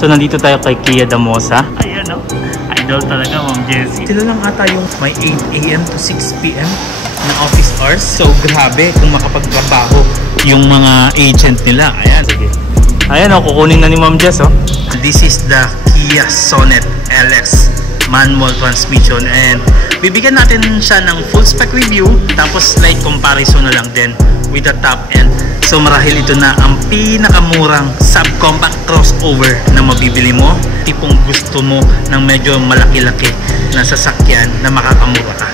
So nandito tayo kay Kia Damosa. Ayan o, idol talaga Ma'am Jessie. Sila lang ata yung may 8 AM to 6 PM na office hours. So grabe kung makapagtrabaho yung mga agent nila. Ayan, sige. Ayan o, kukunin na ni Ma'am Jess o. This is the Kia Sonet LX manual transmission, and bibigyan natin siya ng full spec review, tapos slight comparison na lang din with the top end. So marahil ito na ang pinakamurang subcompact crossover na mabibili mo, tipong gusto mo ng medyo malaki-laki na sasakyan na makakamura ka.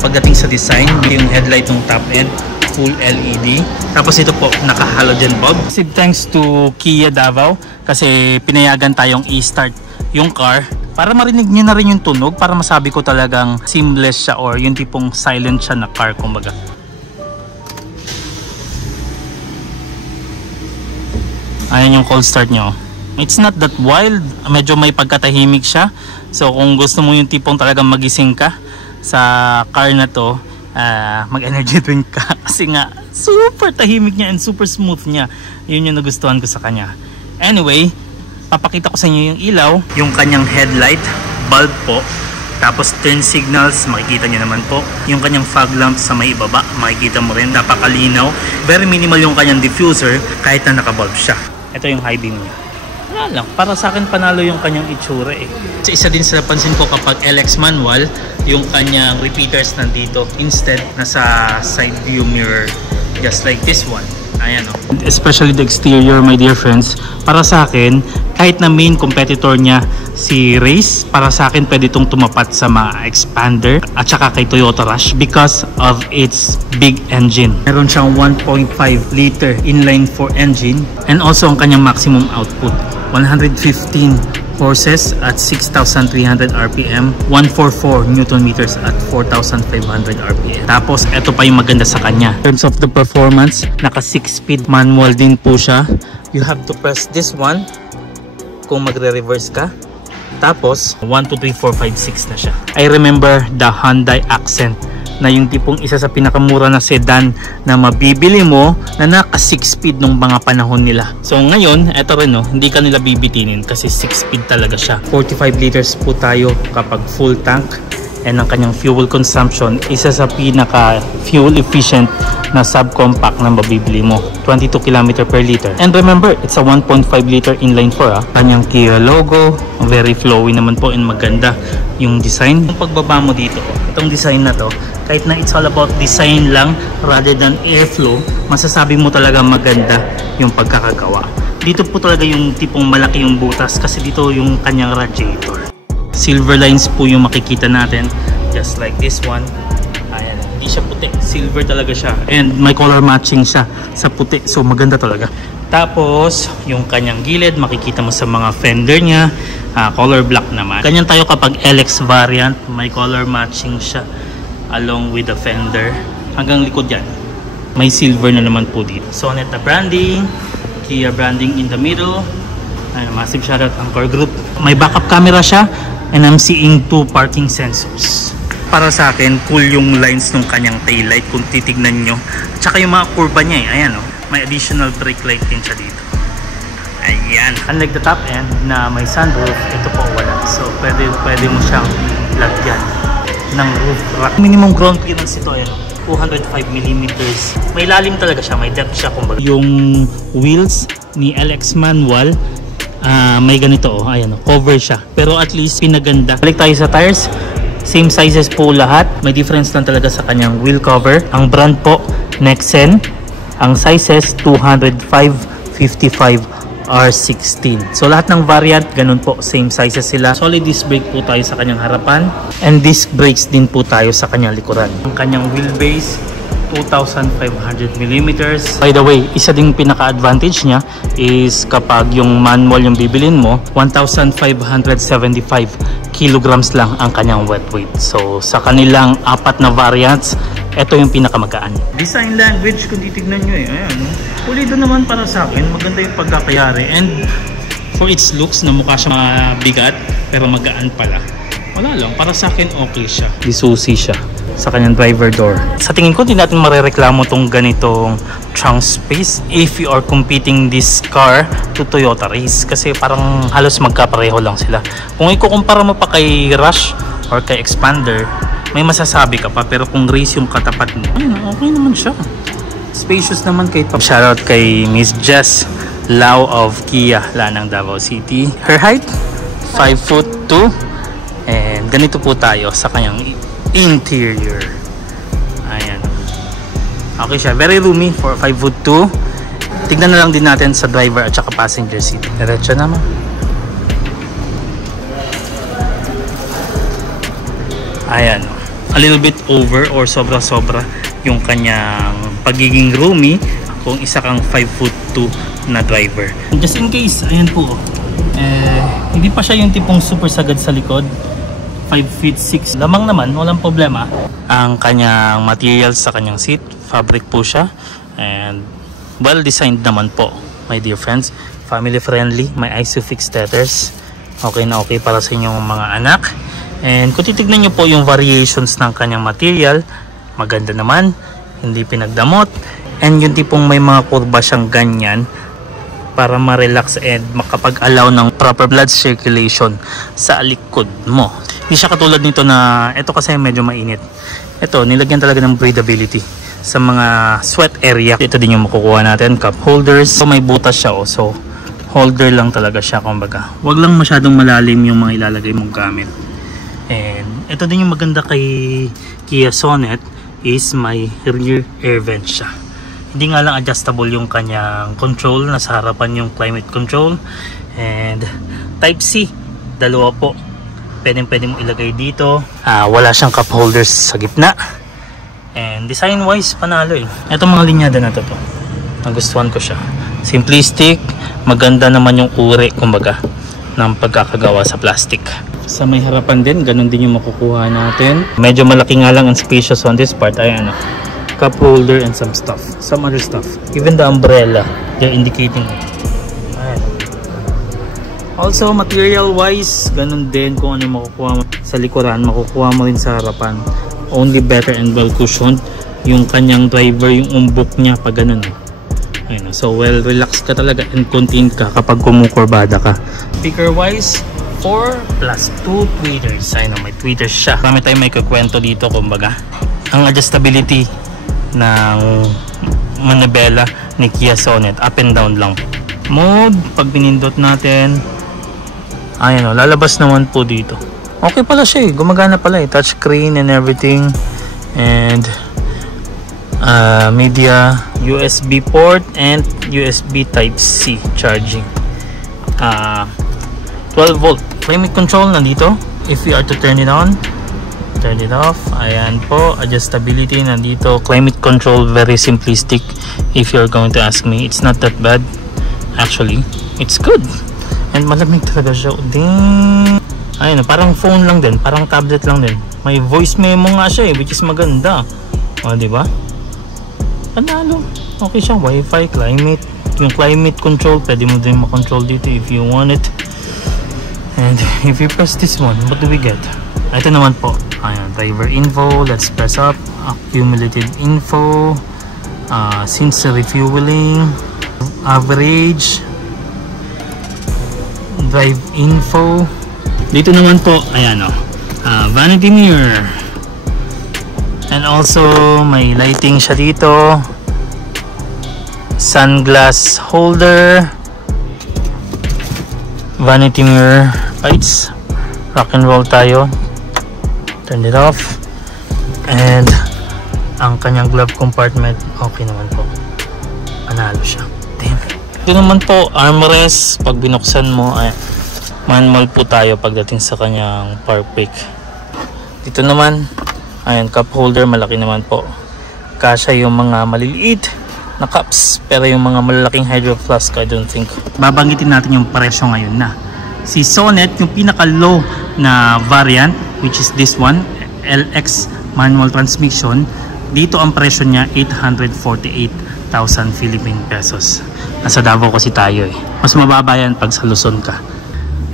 Pagdating sa design, yung headlight ng top end full LED, tapos ito po naka halogen bulb. Thanks to Kia Davao kasi pinayagan tayong i-start yung car para marinig nyo na rin yung tunog, para masabi ko talagang seamless siya, or yung tipong silent siya na car kumbaga. Ayan yung cold start nyo. It's not that wild, medyo may pagkatahimik siya. So kung gusto mo yung tipong talagang magising ka sa car na to, mag-energy drink ka kasi nga super tahimik niya and super smooth niya. Yun yung nagustuhan ko sa kanya. Anyway, papakita ko sa inyo yung ilaw, yung kanyang headlight bulb po, tapos turn signals, makikita nyo naman po. Yung kanyang fog lamps sa may ibaba, makikita mo rin, napakalinaw. Very minimal yung kanyang diffuser kahit na nakabulb siya. Ito yung high beam niya. Wala lang, para sa akin panalo yung kanyang itsura eh. Isa din sa napansin ko kapag LX manual, yung kanyang repeaters nandito instead nasa side view mirror, just like this one. Ayan o. Especially the exterior, my dear friends. Para sa akin, kahit na main competitor niya si Race, para sa akin pwede itong tumapat sa mga Expander at saka kay Toyota Rush because of its big engine. Meron siyang 1.5 liter inline 4 engine, and also ang kanyang maximum output 115 horses at 6,300 RPM, 144 Newton meters at 4,500 RPM. Tapos ito pa yung maganda sa kanya. In terms of the performance, naka 6-speed manual din po siya. You have to press this one kung magre-reverse ka. Tapos 1, 2, 3, 4, 5, 6 na siya. I remember the Hyundai Accent na yung tipong isa sa pinakamura na sedan na mabibili mo na naka 6-speed nung mga panahon nila. So ngayon, eto rin hindi ka nila bibitinin kasi 6-speed talaga siya. 45 liters po tayo kapag full tank, and ang kanyang fuel consumption, isa sa pinaka fuel efficient na subcompact na mabibili mo, 22 km per liter. And remember, it's a 1.5 liter inline 4 Kanyang Kia logo, very flowy naman po and maganda yung design. Yung pagbaba mo dito, itong design na to, kahit na it's all about design lang rather than airflow, masasabi mo talaga maganda yung pagkakagawa. Dito po talaga yung tipong malaki yung butas kasi dito yung kanyang radiator. Silver lines po yung makikita natin, just like this one. Ayan, hindi siya puti, silver talaga siya, and may color matching siya sa puti, so maganda talaga. Tapos yung kanyang gilid makikita mo sa mga fender niya, color black naman. Ganyan tayo kapag LX variant, may color matching siya along with the fender hanggang likod yan. May silver na naman po dito. Sonet na branding, Kia branding in the middle. Ayan, massive shoutout ang core group. May backup camera siya, and I'm seeing 2 parking sensors. Para sa akin, cool yung lines ng kanyang taillight kung titignan nyo. At saka yung mga kurba niya ayan may additional brake light din siya dito. Ayan. Unlike the top end na may sunroof, ito po wala. So pwede mo siyang lagyan ng roof rack. Minimum ground clearance ito 205mm. May lalim talaga siya, may depth siya kumbaga. Yung wheels ni LX manual, may ganito ayan cover siya, pero at least pinaganda. Balik tayo sa tires, same sizes po lahat. May difference lang talaga sa kanyang wheel cover. Ang brand po Nexen, ang sizes 205, 55, R16. So lahat ng variant ganun po, same sizes sila. Solid disc brake po tayo sa kanyang harapan, and disc brakes din po tayo sa kanyang likuran. Ang kanyang wheelbase 2,500mm. By the way, isa ding pinaka-advantage niya is kapag yung manual yung bibilin mo, 1,575 kilograms lang ang kanyang wet weight. So sa kanilang 4 na variants, ito yung pinakamagaan. Design language kung titignan nyo ayan pulido naman para sa akin, maganda yung pagkakayari, and for its looks na mukha siya mabigat pero magaan pala, wala lang, para sa akin okay siya, disusi siya. sa kanyang driver door. Sa tingin ko, hindi natin marereklamo tong ganitong trunk space if you are competing this car to Toyota Race, kasi parang halos magkapareho lang sila. Kung ikukumpara mo pa kay Rush or kay Expander, may masasabi ka pa, pero kung Race yung katapat mo, ayun, okay naman siya. Spacious naman kay Top. Shoutout kay Miss Jess Lau of Kia Lanang, Davao City. Her height 5'2", and ganito po tayo sa kanyang interior. Ayan, okay siya, very roomy for 5'2". Tignan na lang din natin sa driver at saka passenger seat. Diretso naman. Ayan, a little bit over or sobra-sobra yung kanyang pagiging roomy kung isa kang 5'2" na driver. Just in case, ayan po, hindi pa siya yung tipong super sagad sa likod. 5'6" lamang naman, walang problema. Ang kanyang materials sa kanyang seat, fabric po siya, and well designed naman po, my dear friends. Family friendly, may ISOFIX tethers, okay na okay para sa inyong mga anak. And kung titignan nyo po yung variations ng kanyang material, maganda naman, hindi pinagdamot, and yung tipong may mga kurba siyang ganyan para ma-relax and makapag-allow ng proper blood circulation sa likod mo. Hindi siya katulad nito na, ito kasi medyo mainit. Ito, nilagyan talaga ng breathability sa mga sweat area. Ito din yung makukuha natin, cup holders. So may butas siya, so holder lang talaga siya, kumbaga. Huwag lang masyadong malalim yung mga ilalagay mong gamit. And ito din yung maganda kay Kia Sonet is may rear air vent siya. Hindi nga lang adjustable yung kanyang control. Nasa harapan yung climate control. And Type C, dalawa po. Pwede mong ilagay dito. Wala siyang cup holders sa gitna. And design wise, panalo eh. Itong mga linyada na to, nagustuhan ko siya. Simplistic, maganda naman yung uri, kumbaga, ng pagkakagawa sa plastic. Sa may harapan din, ganun din yung makukuha natin. Medyo malaki nga lang ang spacious on this part. Ayan, cup holder and some stuff, some other stuff. Even the umbrella, they're indicating it. Ayan. Also, material wise, ganun din kung ano yung makukuha mo sa likuran, makukuha mo rin sa harapan. Only better and well cushioned yung kanyang driver, yung umbok niya pag ganun. Ayun, so well relax ka talaga and contained ka kapag kumukurbada ka. Speaker wise, 4 plus 2 tweeters. Ayun, may tweeters siya. Marami tayong may kukwento dito, kumbaga. Ang adjustability ng manibela ni Kia Sonet, up and down lang. Mode, pag pinindot natin, ayun, lalabas naman po dito. Okay pala siya eh, gumagana pala eh, touchscreen and everything. And media, USB port and USB Type C charging. 12 volt climate control nandito. If we are to turn it on, turn it off, ayan po. Adjustability nandito. Climate control, very simplistic. If you're going to ask me, it's not that bad actually, it's good. And malamig talaga siya. Ding! Ayun, parang phone lang din, parang tablet lang din. May voice memo nga siya eh, which is maganda. O, diba? Panalo. Okay siya. Wi-Fi, climate. Yung climate control, pwede mo din makontrol dito if you want it. And if you press this one, what do we get? Ito naman po. Ayan, driver info. Let's press up. Accumulated info. Since refueling. Average. Drive info. Dito naman po, ayan o, vanity mirror, and also may lighting siya dito, sunglass holder, vanity mirror lights. Rock and roll tayo, turn it off. And ang kanyang glove compartment, okay naman po, panalo siya. Dito naman po, armrest, pag binuksan mo, manual po tayo pagdating sa kanyang park brake. Dito naman, ayan, cup holder, malaki naman po. Kasya yung mga maliliit na cups, pero yung mga malalaking hydro flask, I don't think. Babanggitin natin yung presyo ngayon na. Si Sonet, yung pinaka-low na variant, which is this one, LX manual transmission, dito ang presyo niya 848,000 Philippine pesos. Nasa Davao kasi tayo eh. Mas mababa yan pag sa Luzon ka.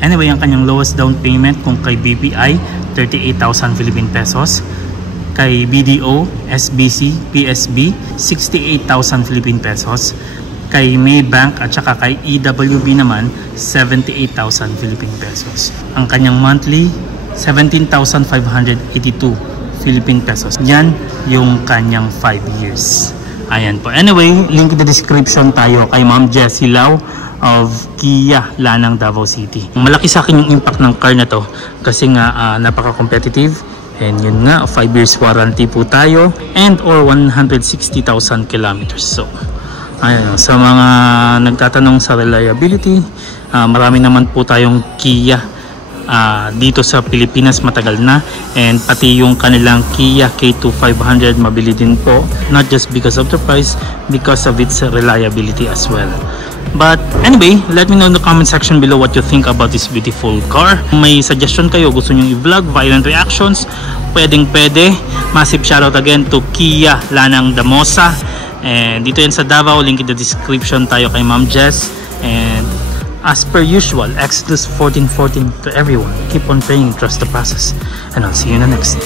Anyway, ang kanyang lowest down payment kung kay BPI, 38,000 Philippine pesos. Kay BDO, SBC, PSB, 68,000 Philippine pesos. Kay Maybank at saka kay EWB naman, 78,000 Philippine pesos. Ang kanyang monthly, 17,582 Philippine pesos. Yan yung kanyang 5 years. Ayan po. Anyway, link in the description tayo kay Ma'am Jessie Lau of Kia Lanang, Davao City. Malaki sa akin yung impact ng car na to kasi nga napaka-competitive. And yun nga, 5 years warranty po tayo and or 160,000 kilometers. So, ayun, sa mga nagtatanong sa reliability, marami naman po tayong Kia dito sa Pilipinas matagal na, and pati yung kanilang Kia K2 500 mabili din po, not just because of the price, because of its reliability as well. But anyway, let me know in the comment section below what you think about this beautiful car. Kung may suggestion kayo, gusto nyo i-vlog, violent reactions, pwedeng pwede. Massive shoutout again to Kia Lanang Damosa. And dito yan sa Davao, link in the description tayo kay Ma'am Jess. And as per usual, Exodus 14:14 to everyone. Keep on praying and trust the process. And I'll see you in the next.